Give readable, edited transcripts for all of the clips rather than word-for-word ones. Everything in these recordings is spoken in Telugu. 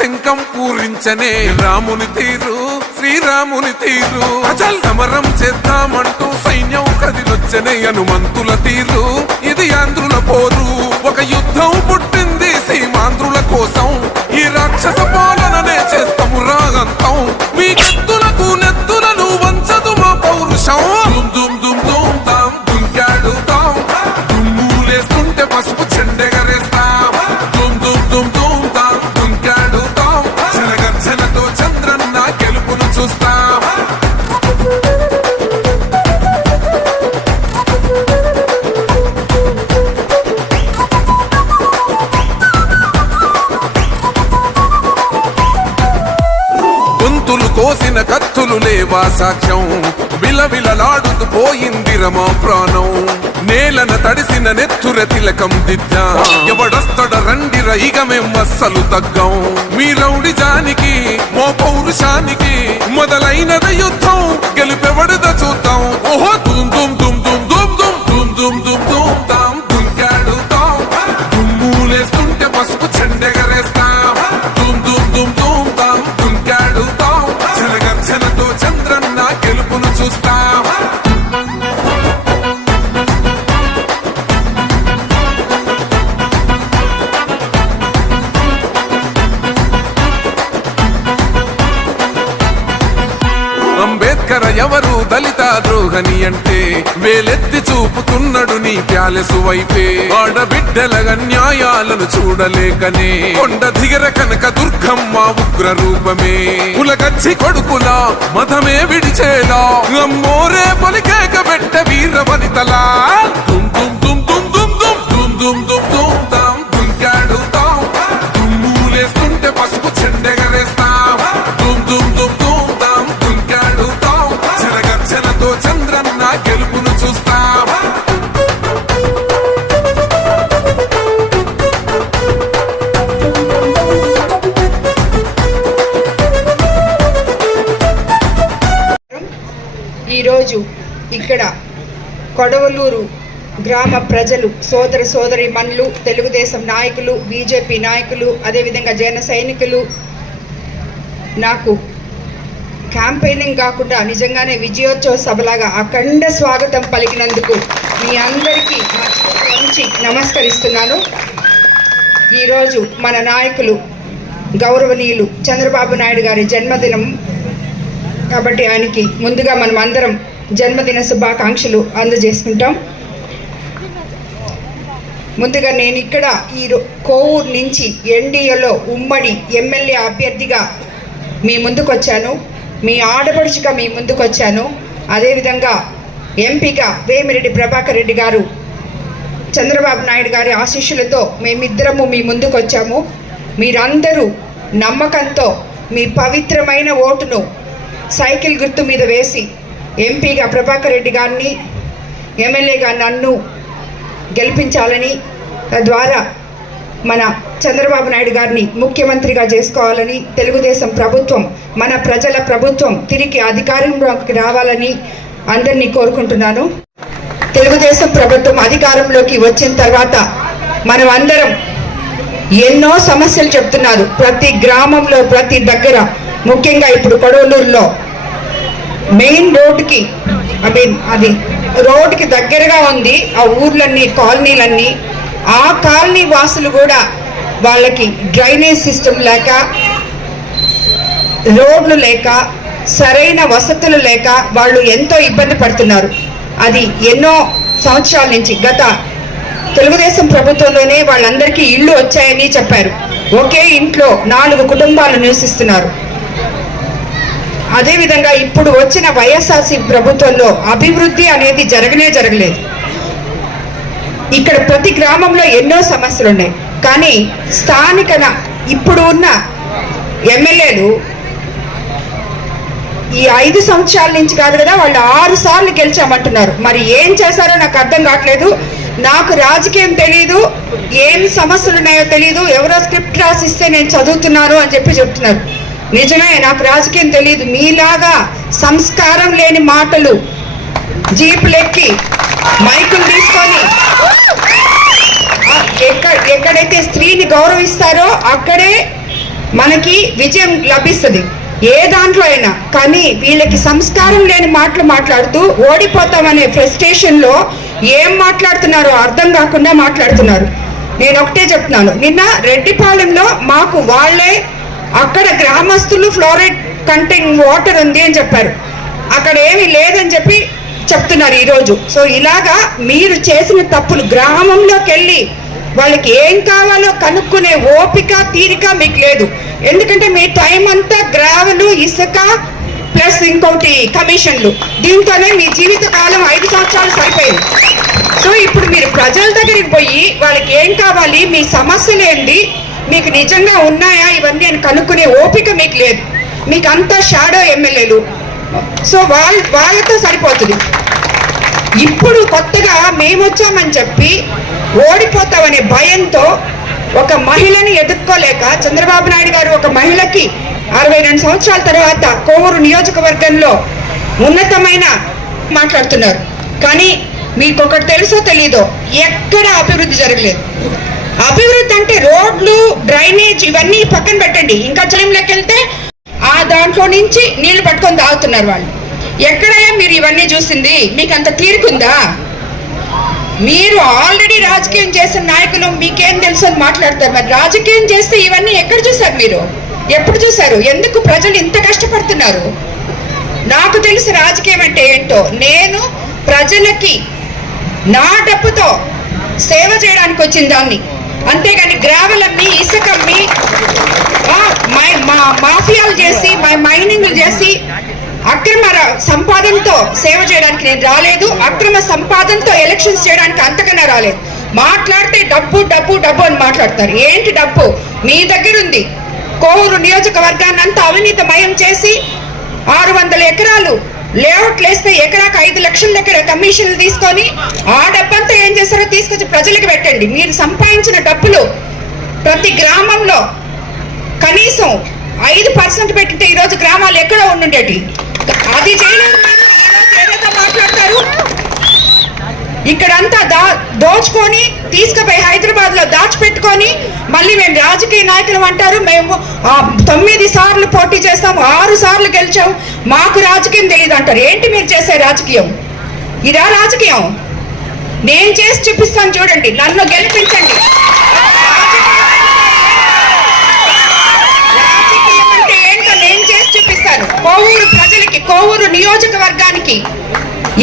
శంఖం పూరించనే రాముని తీరు శ్రీరాముని తీరు అచల్ సమరం చేద్దామంటూ సైన్యం కదిలొచ్చనే హనుమంతుల తీరు ఇది ఆంధ్రుల పోరు ఒక యుద్ధం పుట్టింది సీమాంధ్రుల కోసం ఈ రాక్షస పాలననే చేస్తాము రాగంతం మీ కత్తులకు నెత్తులను వంచదు మా పౌరుషం దుమ్ దుమ్ దుమ్ తాం దుంకాడుతాం దుమ్ములేస్తుంటే పసుపు చెండెగరేస్తాం దుమ్ దుమ్ దుమ్ దుమ్ తాం దుంకాడుతాం జనగర్జనతో చంద్రన్న గెలుపును చూస్తాం గొంతులు కోసిన కత్తులు లేవా సాక్ష్యం విలవిలలాడుతూ పోయింది రమా ప్రాణం నేలన తడిసిన నెత్తుర తిలకం దిద్దా ఎవడొస్తడ రండి రైగమేం అస్సలు తగ్గం మీ రౌడి జానికి మో పౌరుషానికి మొదలైనద యుద్ధం గెలుపెవడద చూద్దాం ఓహో దుమ్ దుమ్ దుమ్ దుమ్ దుమ్ దుమ్ దుమ్ దుమ్ దుమ్ తాం దుంకాడుతాం దుమ్ములేస్తుంటే పసుపు చెండెగరేస్తాం దుమ్ దుమ్ దుమ్ దుమ్ తాం దుంకాడుతాం జనగర్జనతో చంద్రన్న గెలుపును చూస్తాం అంబేద్కర్ ఎవరు దళిత ద్రోహని అంటే వేలెత్తి చూపుతున్నాడు నీ ప్యాలెసు వైపే ఆడబిడ్డల న్యాయాలను చూడలేకనే కొండ దిగర కనక దుర్గమ్మ ఉగ్ర రూపమే కులగచ్చి కొడుకులా మతమే విడిచేలా అమ్మోరే పలికేక పెట్ట వీర వనితలా దుమ్ దుమ్ దుమ్ దుమ్ దుమ్ దుమ్ దుమ్ దుమ్ దుమ్ తాం దుంకాడుతాం దుమ్ములేస్తుంటే పసుపు చెండెగరేస్తాం దుమ్ దుమ్ దుమ్ దుమ్ తాం దుంకాడుతాం జనగర్జనతో చంద్రన్న గెలుపును చూస్తాం ఈరోజు ఇక్కడ కొడవలూరు గ్రామ ప్రజలు సోదర సోదరీమణులు తెలుగుదేశం నాయకులు బీజేపీ నాయకులు అదేవిధంగా జన సైనికులు నాకు క్యాంపెయినింగ్ కాకుండా నిజంగానే విజయోత్సవ సభలాగా అఖండ స్వాగతం పలికినందుకు మీ అందరికీ నుంచి నమస్కరిస్తున్నాను. ఈరోజు మన నాయకులు గౌరవనీయులు చంద్రబాబు నాయుడు గారి జన్మదినం కాబట్టి ఆయనకి ముందుగా మనం అందరం జన్మదిన శుభాకాంక్షలు అందజేసుకుంటాం. ముందుగా నేను ఇక్కడ ఈ కోవూరు నుంచి ఎన్డీఏలో ఉమ్మడి ఎమ్మెల్యే అభ్యర్థిగా మీ ముందుకు వచ్చాను, మీ ఆడపడుచుగా మీ ముందుకు వచ్చాను. అదేవిధంగా ఎంపీగా వేమిరెడ్డి ప్రభాకర్ రెడ్డి గారు చంద్రబాబు నాయుడు గారి ఆశీస్సులతో మేమిద్దరము మీ ముందుకు వచ్చాము. మీరందరూ నమ్మకంతో మీ పవిత్రమైన ఓటును సైకిల్ గుర్తు మీద వేసి ఎంపీగా ప్రభాకర్ రెడ్డి గారిని ఎమ్మెల్యేగా నన్ను గెలిపించాలని తద్వారా మన చంద్రబాబు నాయుడు గారిని ముఖ్యమంత్రిగా చేసుకోవాలని తెలుగుదేశం ప్రభుత్వం మన ప్రజల ప్రభుత్వం తిరిగి అధికారంలోకి రావాలని అందరినీ కోరుకుంటున్నాను. తెలుగుదేశం ప్రభుత్వం అధికారంలోకి వచ్చిన తర్వాత మనం అందరం ఎన్నో సమస్యలు చెప్తున్నారు. ప్రతి గ్రామంలో ప్రతి దగ్గర ముఖ్యంగా ఇప్పుడు కొడవలూరులో మెయిన్ రోడ్డుకి అది రోడ్డుకి దగ్గరగా ఉంది ఆ ఊర్లన్నీ కాలనీలన్నీ. ఆ కాలనీ వాసులు కూడా వాళ్ళకి డ్రైనేజ్ సిస్టమ్ లేక రోడ్లు లేక సరైన వసతులు లేక వాళ్ళు ఎంతో ఇబ్బంది పడుతున్నారు. అది ఎన్నో సంవత్సరాల నుంచి గత తెలుగుదేశం ప్రభుత్వంలోనే వాళ్ళందరికీ ఇళ్ళు వచ్చాయని చెప్పారు. ఒకే ఇంట్లో 4 కుటుంబాలు నివసిస్తున్నారు. అదేవిధంగా ఇప్పుడు వచ్చిన వైఎస్ఆర్సీపీ ప్రభుత్వంలో అభివృద్ధి అనేది జరగలేదు. ఇక్కడ ప్రతి గ్రామంలో ఎన్నో సమస్యలు ఉన్నాయి. కానీ స్థానిక ఇప్పుడు ఉన్న ఎమ్మెల్యేలు ఈ 5 సంవత్సరాల నుంచి కాదు కదా, వాళ్ళు 6 సార్లు గెలిచామంటున్నారు. మరి ఏం చేశారో నాకు అర్థం కావట్లేదు. నాకు రాజకీయం తెలియదు, ఏం సమస్యలు ఉన్నాయో తెలియదు, ఎవరో స్క్రిప్ట్ రాసిస్తే నేను చదువుతున్నాను అని చెప్తున్నారు. నిజమే, నాకు రాజకీయం తెలియదు. మీలాగా సంస్కారం లేని మాటలు జీపులెక్కి మైకులు తీసుకొని ఎక్కడైతే స్త్రీని గౌరవిస్తారో అక్కడే మనకి విజయం లభిస్తుంది ఏ దాంట్లో అయినా. కానీ వీళ్ళకి సంస్కారం లేని మాటలు మాట్లాడుతూ ఓడిపోతామనే ఫ్రస్ట్రేషన్లో ఏం మాట్లాడుతున్నారో అర్థం కాకుండా మాట్లాడుతున్నారు. నేను ఒకటే చెప్తున్నాను, నిన్న రెడ్డిపాలెంలో మాకు వాళ్ళే అక్కడ గ్రామస్తులు ఫ్లోరైడ్ కంటెంట్ వాటర్ ఉంది అని చెప్పారు, అక్కడ ఏమీ లేదని చెప్పి చెప్తున్నారు ఈరోజు. సో ఇలాగా మీరు చేసిన తప్పులు గ్రామంలోకి వెళ్ళి వాళ్ళకి ఏం కావాలో కనుక్కునే ఓపిక తీరిక మీకు లేదు. ఎందుకంటే మీ టైం అంతా గ్రావెలు ఇసుక ప్లస్ ఇంకోటి కమిషన్లు, దీంతోనే మీ జీవిత కాలం 5 సంవత్సరాలు సరిపోయింది. సో ఇప్పుడు మీరు ప్రజల దగ్గరికి పోయి వాళ్ళకి ఏం కావాలి, మీ సమస్యలు ఏంటి, మీకు నిజంగా ఉన్నాయా ఇవన్నీ అని కనుక్కునే ఓపిక మీకు లేదు. మీకు అంతా షాడో ఎమ్మెల్యేలు, సో వాళ్ళతో సరిపోతుంది. ఇప్పుడు కొత్తగా మేము వచ్చామని చెప్పి ఓడిపోతామనే భయంతో ఒక మహిళని ఎదుర్కోలేక చంద్రబాబు నాయుడు గారు ఒక మహిళకి 62 సంవత్సరాల తర్వాత కోవూరు నియోజకవర్గంలో ఉన్నతమైన మాట్లాడుతున్నారు. కానీ మీకు ఒకటి తెలుసో తెలీదో, ఎక్కడ అభివృద్ధి జరగలేదు. అభివృద్ధి అంటే రోడ్లు, డ్రైనేజ్ ఇవన్నీ పక్కన పెట్టండి, ఇంకా టైంలోకి వెళ్తే ఆ దాంట్లో నుంచి నీళ్లు పట్టుకొని తాగుతున్నారు వాళ్ళు. ఎక్కడయ్యా మీరు ఇవన్నీ చూసింది? మీకు అంత తీరుకుందా? మీరు ఆల్రెడీ రాజకీయం చేసిన నాయకులు మీకేం తెలుసు అని మాట్లాడతారు. మరి రాజకీయం చేస్తే ఇవన్నీ ఎక్కడ చూసారు మీరు? ఎప్పుడు చూసారు? ఎందుకు ప్రజలు ఇంత కష్టపడుతున్నారు? నాకు తెలిసి రాజకీయం అంటే ఏంటో, నేను ప్రజలకి నా డబ్బుతో సేవ చేయడానికి వచ్చిన దాన్ని, అంతేగాని గ్రావెలమ్మి ఇసుకమ్మి మాఫియాలు చేసి మైనింగ్లు చేసి అక్రమ సంపాదనతో సేవ చేయడానికి నేను రాలేదు. అక్రమ సంపాదనతో ఎలక్షన్స్ చేయడానికి అంతకన్నా రాలేదు. మాట్లాడితే డబ్బు డబ్బు డబ్బు అని మాట్లాడతారు. ఏంటి డబ్బు? మీ దగ్గర ఉంది. కోవూరు నియోజకవర్గాన్ని అంతా అవినీతిమయం చేసి 600 ఎకరాలు లేఅవుట్లు వేస్తే ఎకరాకు 5 లక్షల దగ్గర కమిషన్లు తీసుకొని ఆ డబ్బంతా ఏం చేస్తారో తీసుకొచ్చి ప్రజలకు పెట్టండి. మీరు సంపాదించిన డబ్బులు ప్రతి గ్రామంలో కనీసం 5% పెట్టితే ఈరోజు గ్రామాలు ఎక్కడో ఉండుండేటి. అది చేయలేదు. ఏదైతే మాట్లాడతారు, ఇక్కడంతా దోచుకొని తీసుకుపోయి హైదరాబాద్ లో దాచిపెట్టుకొని మళ్ళీ మేము రాజకీయ నాయకులు అంటారు. మేము 9 సార్లు పోటీ చేస్తాము, 6 సార్లు గెలిచాము, మాకు రాజకీయం తెలియదు అంటారు. ఏంటి మీరు చేసే రాజకీయం? ఇదా రాజకీయం? నేను చేసి చూపిస్తాను, చూడండి, నన్ను గెలిపించండి. రాజకీయం అంటే ఏంటో నేను చేసి చూపిస్తాను. కోవూరు ప్రజలకి, కోవూరు నియోజకవర్గానికి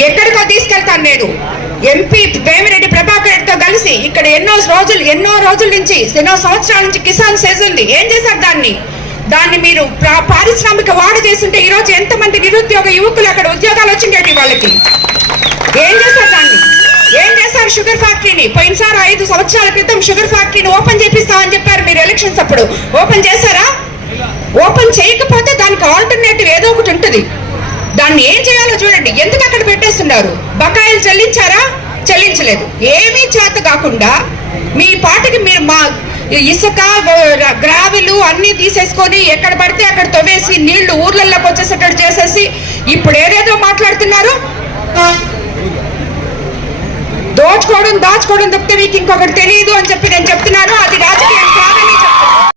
ఎక్కడికో తీసుకెళ్తాను. నేను ఎంపీ వేమిరెడ్డి ప్రభాకర్ రెడ్డితో కలిసి ఇక్కడ ఎన్నో రోజుల నుంచి, ఎన్నో సంవత్సరాల నుంచి కిసాన్ సెజ్ ఉంది. ఏం చేశారు దాన్ని మీరు పారిశ్రామిక వాడ చేస్తుంటే ఈరోజు ఎంతమంది నిరుద్యోగ యువకులు అక్కడ ఉద్యోగాలు వచ్చిండేటి వాళ్ళకి. ఏం చేశారు దాన్ని? ఏం చేశారు? షుగర్ ఫ్యాక్టరీని పోయినసారి 5 సంవత్సరాల క్రితం షుగర్ ఫ్యాక్టరీని ఓపెన్ చేపిస్తామని చెప్పారు మీరు ఎలక్షన్స్ అప్పుడు. ఓపెన్ చేశారా? ఓపెన్ చేయకపోతే దానికి ఆల్టర్నేటివ్ ఏదో ఒకటి ఉంటుంది. దాన్ని ఏం చేయాలో చూడండి. ఎందుకు అక్కడ పెట్టేస్తున్నారు? బకాయిలు చెల్లించారా? చెల్లించలేదు. ఏమీ చేత కాకుండా మీ పాటికి మీరు మా ఇసుక గ్రావెలు అన్నీ తీసేసుకొని ఎక్కడ పడితే అక్కడ తవ్వేసి నీళ్లు ఊర్లలోకి వచ్చేసేటట్టు చేసేసి ఇప్పుడు ఏదేదో మాట్లాడుతున్నారు. దాచుకోవడం తప్పితే మీకు ఇంకొకటి తెలియదు అని చెప్పి నేను చెప్తున్నాను. అది రాజకీయం కాదని చెప్తున్నాను.